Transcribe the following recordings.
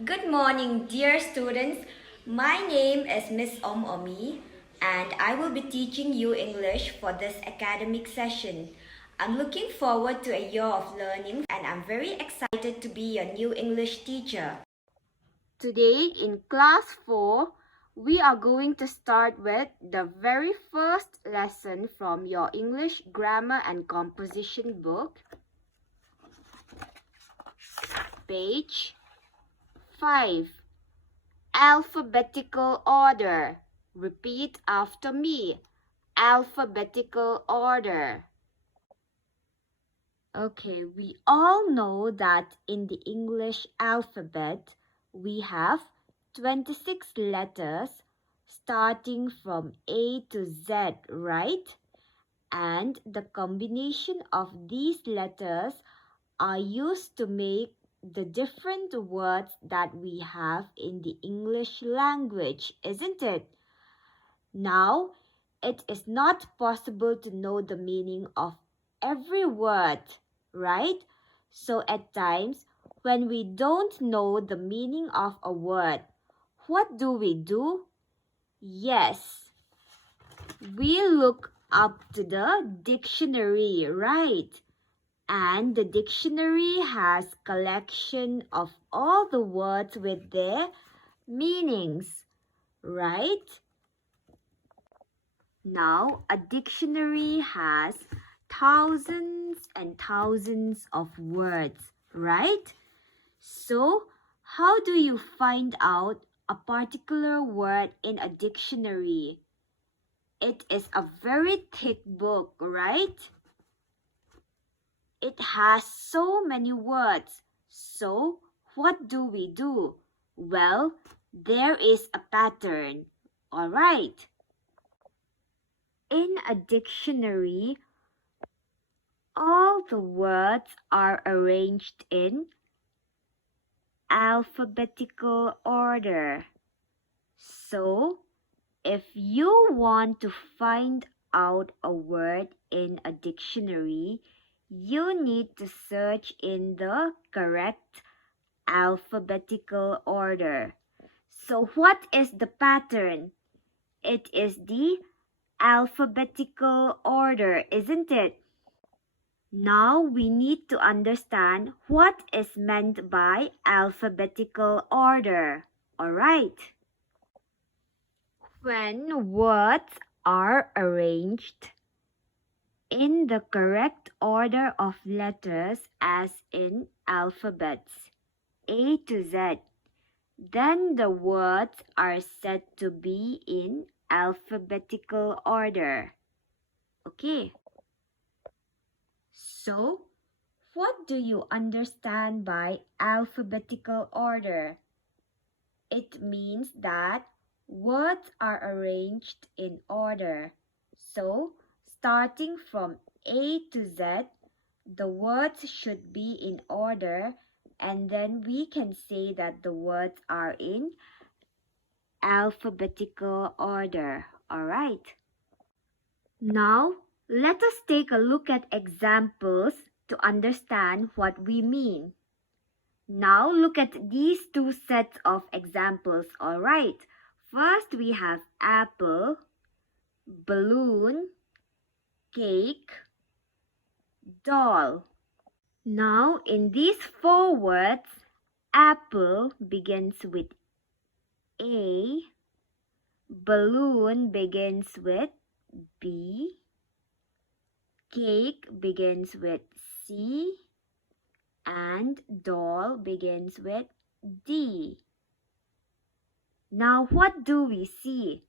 Good morning, dear students. My name is Miss Omi, and I will be teaching you English for this academic session. I'm looking forward to a year of learning, and I'm very excited to be your new English teacher. Today in Class 4, we are going to start with the very first lesson from your English Grammar and Composition book, page 5. Alphabetical order. Repeat after me. Alphabetical order. Okay, we all know that in the English alphabet, we have 26 letters starting from A to Z, right? And the combination of these letters are used to make the different words that we have in the English language, isn't it? Now, it is not possible to know the meaning of every word, right? So at times, when we don't know the meaning of a word, what do? Yes, we look up to the dictionary, right? And the dictionary has collection of all the words with their meanings, right? Now, a dictionary has thousands and thousands of words, right? So, how do you find out a particular word in a dictionary? It is a very thick book, right? It has so many words. So, what do? Well, there is a pattern. All right. In a dictionary, all the words are arranged in alphabetical order. So, if you want to find out a word in a dictionary, you need to search in the correct alphabetical order. So what is the pattern? It is the alphabetical order, isn't it? Now we need to understand what is meant by alphabetical order. Alright. When words are arranged in the correct order of letters as in alphabets A to Z, then the words are said to be in alphabetical order. Okay. So, what do you understand by alphabetical order? It means that words are arranged in order. So, starting from A to Z, the words should be in order, and then we can say that the words are in alphabetical order. Alright. Now, let us take a look at examples to understand what we mean. Now, look at these two sets of examples, alright? First, we have apple, balloon, cake, doll. Now, in these four words, apple begins with A, balloon begins with B, cake begins with C, and doll begins with D. Now what do we see?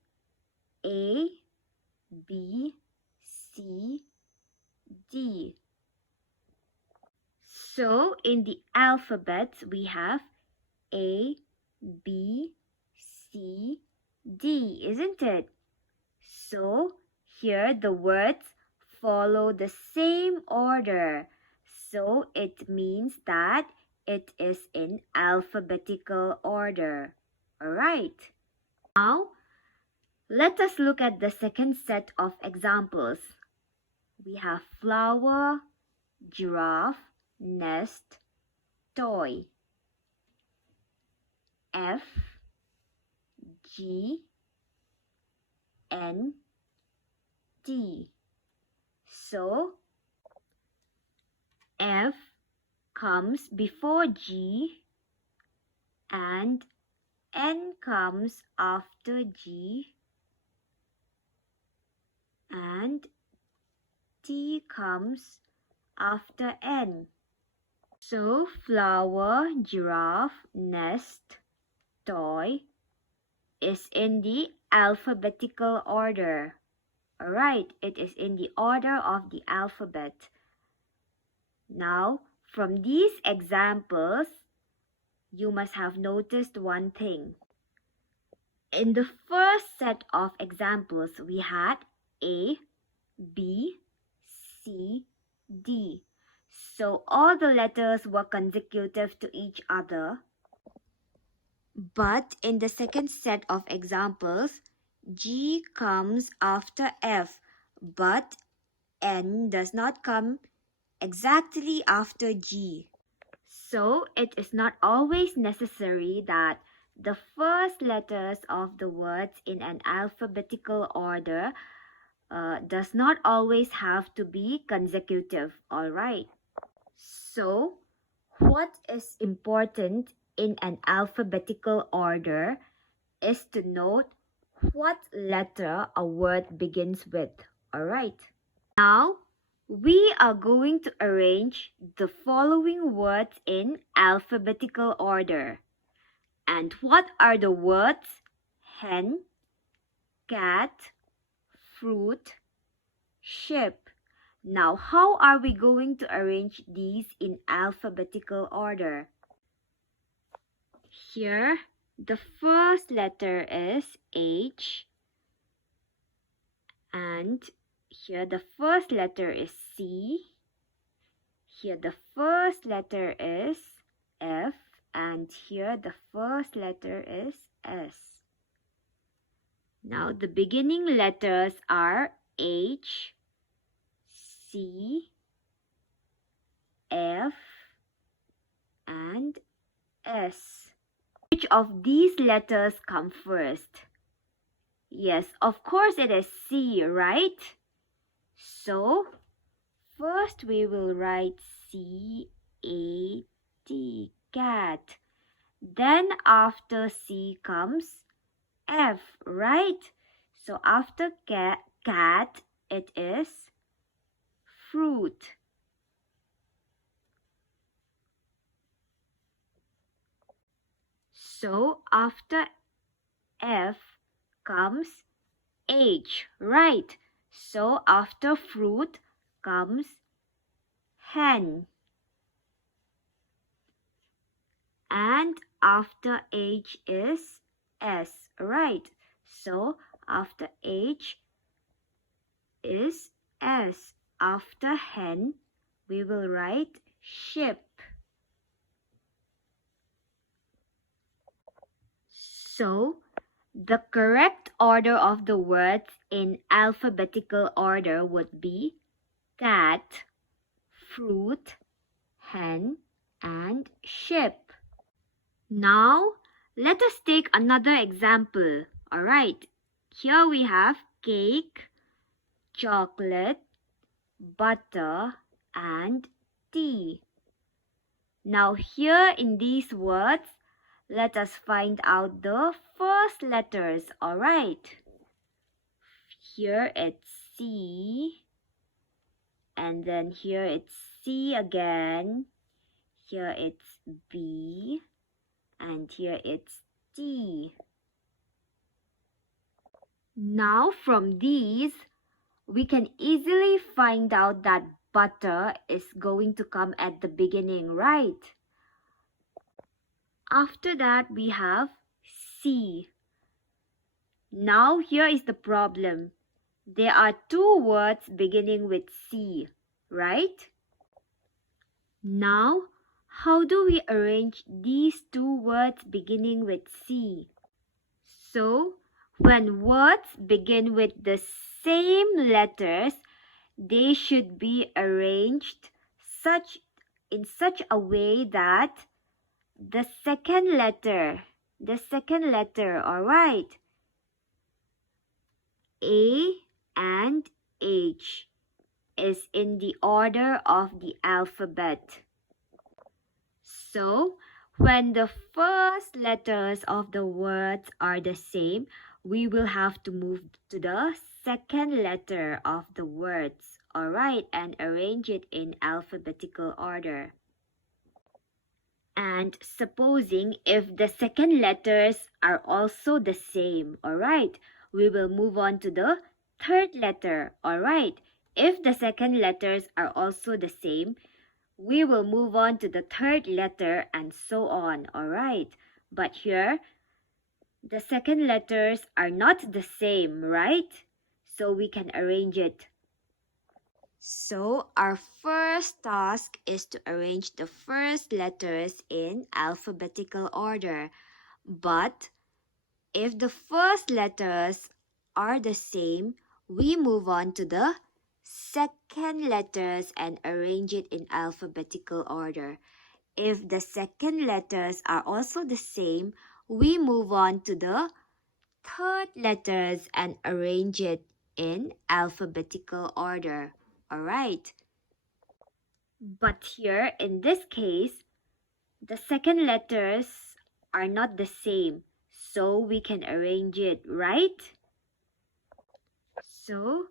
A, B, C, D. So in the alphabet we have A, B, C, D, isn't it? So here the words follow the same order. So it means that it is in alphabetical order. Alright. Now, let us look at the second set of examples. We have flower, giraffe, nest, toy. F, G, N, T. So F comes before G and N comes after G and T comes after N. So flower, giraffe, nest, toy is in the alphabetical order. Alright, it is in the order of the alphabet. Now, from these examples, you must have noticed one thing. In the first set of examples, we had A, B, C, D. So all the letters were consecutive to each other. But in the second set of examples, G comes after F, but N does not come exactly after G. So it is not always necessary that the first letters of the words in an alphabetical order does not always have to be consecutive, alright? So, what is important in an alphabetical order is to note what letter a word begins with, alright? Now, we are going to arrange the following words in alphabetical order. And what are the words? Hen, cat, fruit, ship. Now, how are we going to arrange these in alphabetical order? Here, the first letter is H, and here the first letter is C. Here the first letter is F, and here the first letter is S. Now the beginning letters are H, C, F, and S. Which of these letters come first? Yes, of course it is C, right? So, first we will write C-A-T, cat. Then after C comes F, right? So after cat, it is fruit. So after F comes H, right? So after fruit comes hen. And after H is S, right? So after H is S. After hen, we will write ship. So, the correct order of the words in alphabetical order would be cat, fruit, hen, and ship. Now, let us take another example. Alright, here we have cake, chocolate, butter, and tea. Now, here in these words, let us find out the first letters, alright? Here it's C, and then here it's C again, here it's B, and here it's T. Now from these, we can easily find out that butter is going to come at the beginning, right? After that, we have C. Now here is the problem. There are two words beginning with C, right? Now, how do we arrange these two words beginning with C? So, when words begin with the same letters, they should be arranged in such a way that the second letter the second letter, alright? A and H is in the order of the alphabet. So, when the first letters of the words are the same, we will have to move to the second letter of the words, alright, and arrange it in alphabetical order. And supposing if the second letters are also the same, alright, we will move on to the third letter, alright. If the second letters are also the same, we will move on to the third letter and so on, alright? But here, the second letters are not the same, right? So we can arrange it. So our first task is to arrange the first letters in alphabetical order. But if the first letters are the same, we move on to the second letters and arrange it in alphabetical order. If the second letters are also the same, we move on to the third letters and arrange it in alphabetical order. Alright. But here, in this case, the second letters are not the same, so we can arrange it, right? So,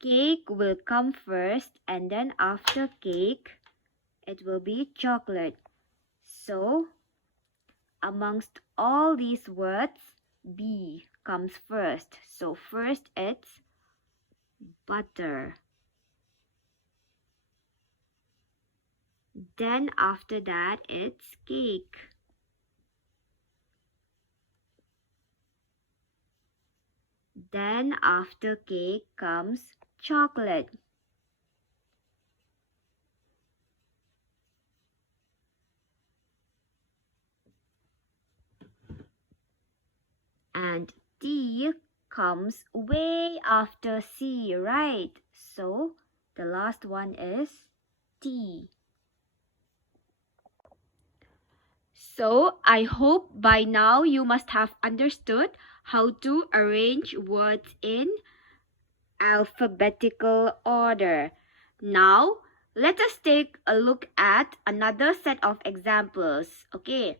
cake will come first, and then after cake, it will be chocolate. So, amongst all these words, B comes first. So, first it's butter. Then after that, it's cake. Then after cake comes chocolate. And T comes way after C, right? So the last one is T. So I hope by now you must have understood how to arrange words in alphabetical order. Now, let us take a look at another set of examples. Okay.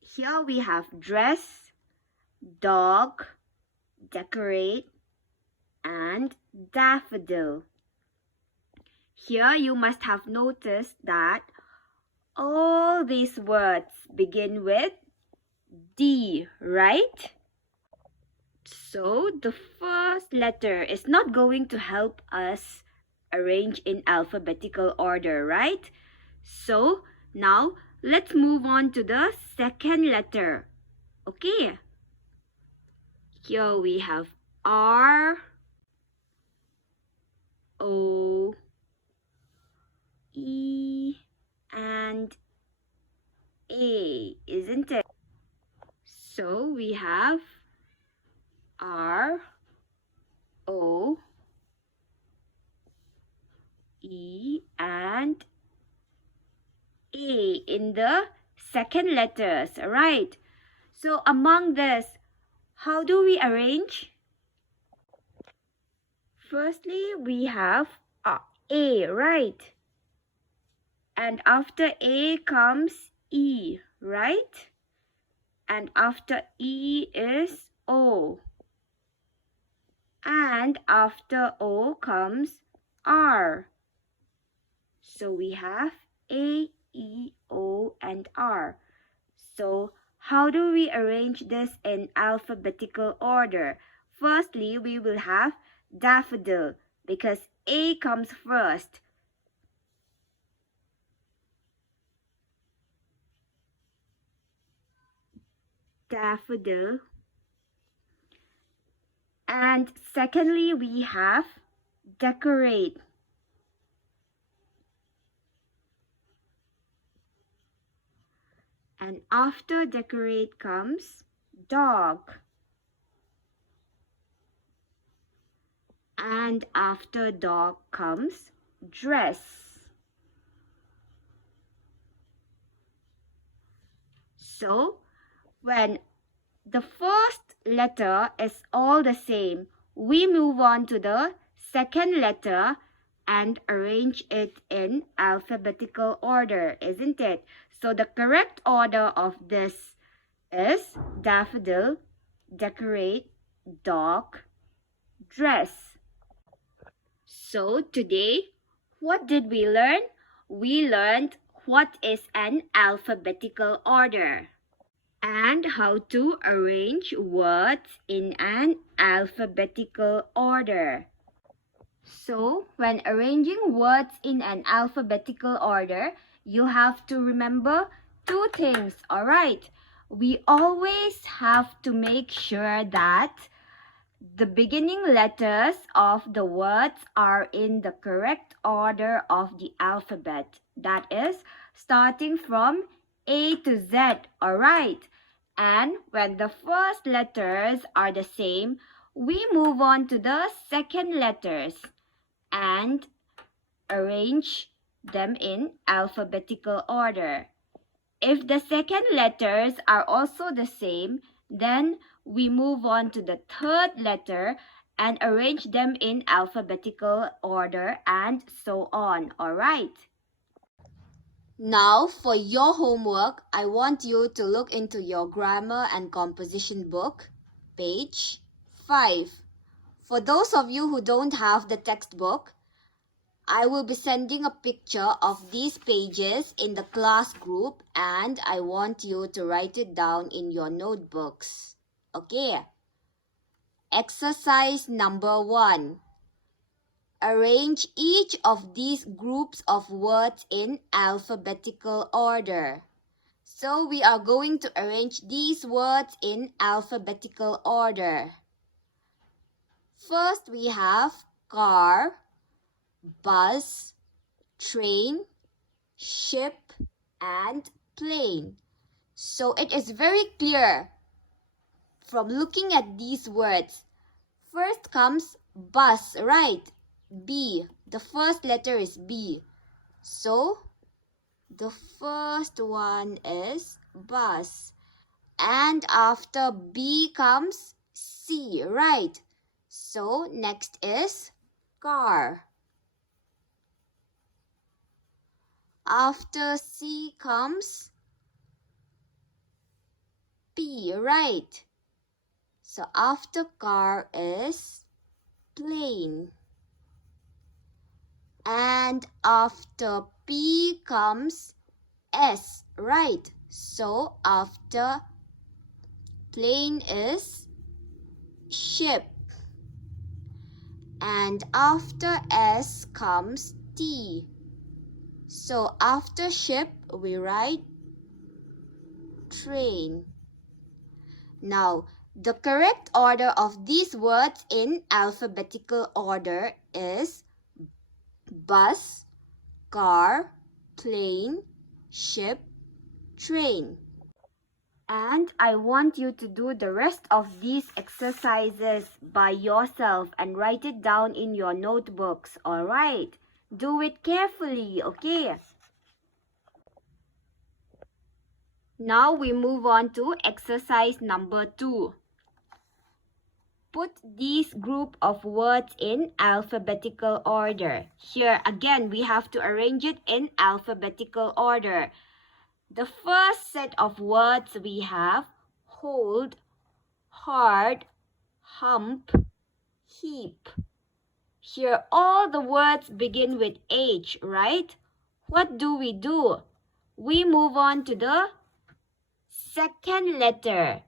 Here we have dress, dog, decorate, and daffodil. Here you must have noticed that all these words begin with D, right? So the first letter is not going to help us arrange in alphabetical order, right? So now let's move on to the second letter. Okay. Here we have R, O, E, and A, isn't it? So we have R, O, E, and A in the second letters, right? So among this, how do we arrange? Firstly, we have A, right? And after A comes E, right? And after E is O. And after O comes R. So we have A, E, O, and R. So how do we arrange this in alphabetical order? Firstly, we will have daffodil because A comes first. Daffodil. And secondly, we have decorate. And after decorate comes dog. And after dog comes dress. So When the first letter is all the same, we move on to the second letter and arrange it in alphabetical order, isn't it? So the correct order of this is daffodil, decorate, dog, dress. So today, what did we learn? We learned what is an alphabetical order and how to arrange words in an alphabetical order. So, when arranging words in an alphabetical order, you have to remember two things, alright? We always have to make sure that the beginning letters of the words are in the correct order of the alphabet. That is, starting from A to Z, alright? And when the first letters are the same, we move on to the second letters and arrange them in alphabetical order. If the second letters are also the same, then we move on to the third letter and arrange them in alphabetical order and so on, alright? Now for your homework, I want you to look into your grammar and composition book, page 5. For those of you who don't have the textbook, I will be sending a picture of these pages in the class group and I want you to write it down in your notebooks. Okay. Exercise number 1. Arrange each of these groups of words in alphabetical order. So we are going to arrange these words in alphabetical order. First we have car, bus, train, ship, and plane. So it is very clear from looking at these words. First comes bus, right? B. The first letter is B. So the first one is bus. And after B comes C, right? So next is car. After C comes P, right? So after car is plane. And after P comes S, right? So after plane is ship. And after S comes T. So after ship, we write train. Now, the correct order of these words in alphabetical order is bus, car, plane, ship, train. And I want you to do the rest of these exercises by yourself and write it down in your notebooks, alright? Do it carefully, okay? Now we move on to exercise number 2. Put these group of words in alphabetical order. Here again, we have to arrange it in alphabetical order. The first set of words we have hold, hard, hump, heap. Here all the words begin with H, right? What do? We move on to the second letter.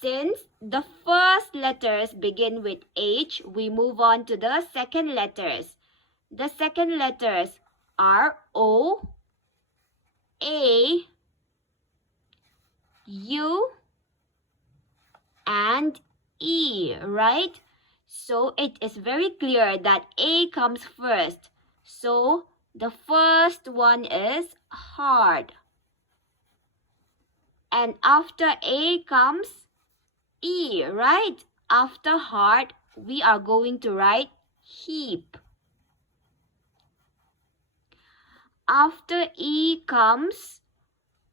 Since the first letters begin with H, we move on to the second letters. The second letters are O, A, U, and E, right? So it is very clear that A comes first. So the first one is hard. And after A comes E, right? After hard, we are going to write heap. After E comes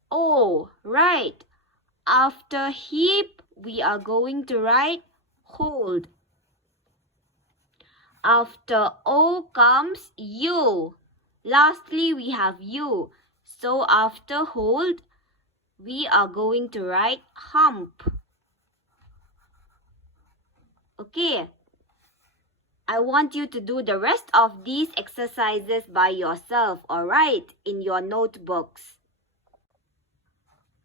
O, right? After heap, we are going to write hold. After O comes U. Lastly, we have U. So after hold, we are going to write hump. Okay. I want you to do the rest of these exercises by yourself, alright, in your notebooks.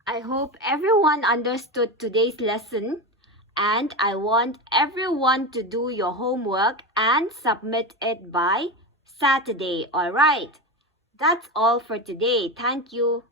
I hope everyone understood today's lesson, and I want everyone to do your homework and submit it by Saturday, alright? That's all for today. Thank you.